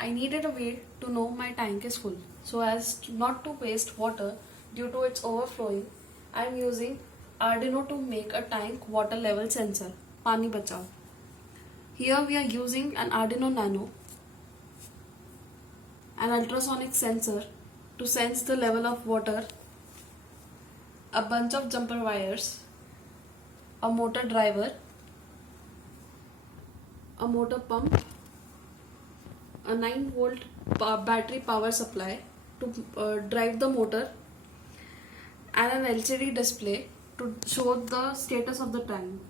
I needed a way to know my tank is full so as not to waste water due to its overflowing. I am using Arduino to make a tank water level sensor, Pani Bachao. Here we are using an Arduino Nano, an ultrasonic sensor to sense the level of water, a bunch of jumper wires, a motor driver, a motor pump, a 9-volt battery power supply to drive the motor, and an LCD display to show the status of the tank.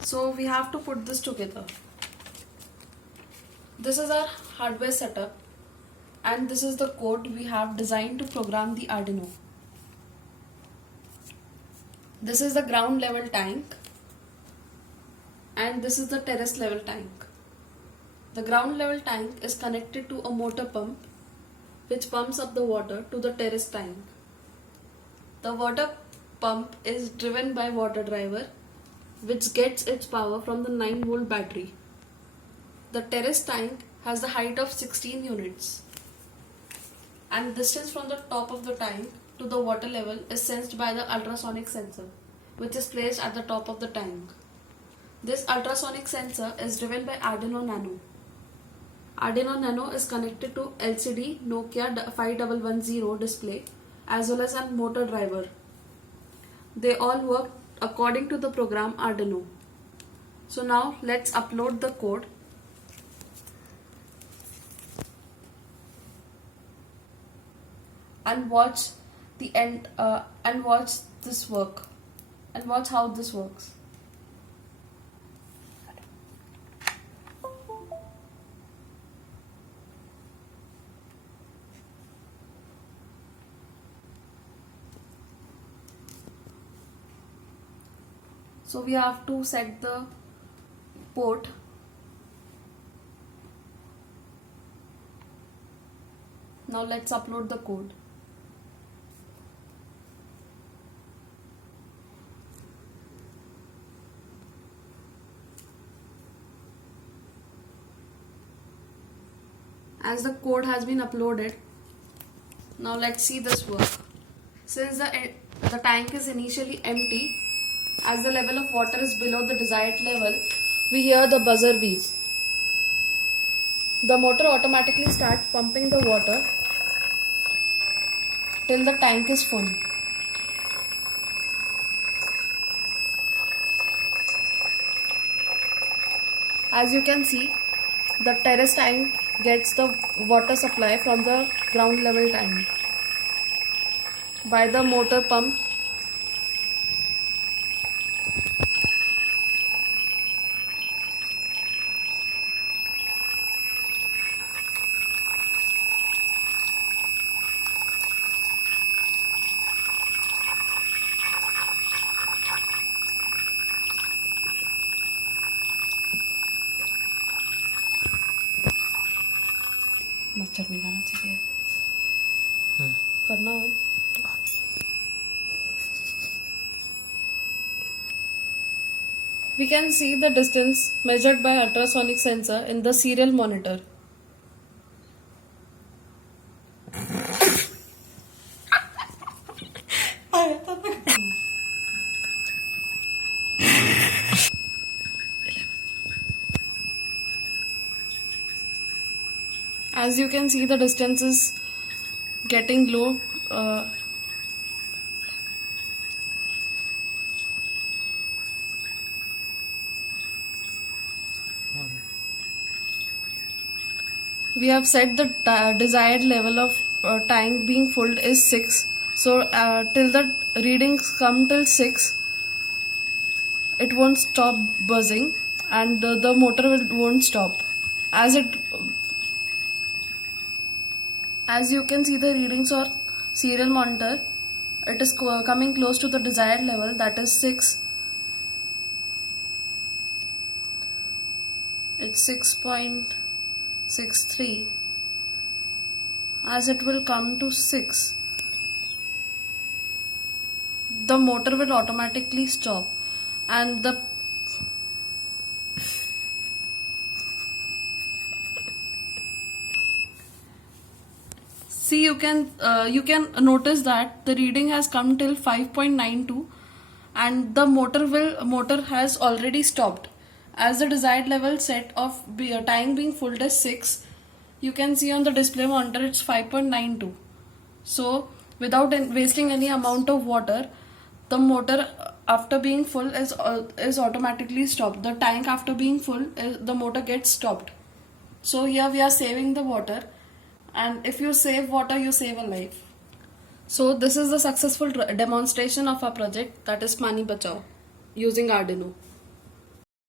So we have to put this together. This is our hardware setup, and this is the code we have designed to program the Arduino. This is the ground level tank, and this is the terrace level tank. The ground level tank is connected to a motor pump which pumps up the water to the terrace tank. The water pump is driven by water driver which gets its power from the 9-volt battery. The terrace tank has the height of 16 units, and distance from the top of the tank to the water level is sensed by the ultrasonic sensor which is placed at the top of the tank. This ultrasonic sensor is driven by Arduino Nano. Arduino Nano is connected to LCD Nokia 5110 display as well as a motor driver. They all work according to the program Arduino. So now let's upload the code. And watch the end and watch this work and watch how this works. So we have to set the port. Now let's upload the code. As the code has been uploaded, now let's see this work. Since the tank is initially empty, as the level of water is below the desired level, we hear the buzzer beep. The motor automatically starts pumping the water till the tank is full. As you can see, the terrace tank gets the water supply from the ground level tank by the motor pump. मच्छर नहीं लाना चाहिए करना हो. We can see the distance measured by ultrasonic sensor in the serial monitor. As you can see, the distance is getting low. We have set the desired level of tank being full is 6. So till the readings come till 6, it won't stop buzzing and the motor won't stop. As you can see the readings on serial monitor, it is coming close to the desired level, that is 6. It's 6.63. As it will come to 6, the motor will automatically stop and the see, you can notice that the reading has come till 5.92, and the motor has already stopped. As the desired level set of tank being full is 6, you can see on the display monitor it's 5.92. So without wasting any amount of water, the motor after being full is automatically stopped. The tank after being full, the motor gets stopped. So here we are saving the water, and if you save water, you save a life. So this is the successful demonstration of our project, that is Pani Bachao, using Arduino.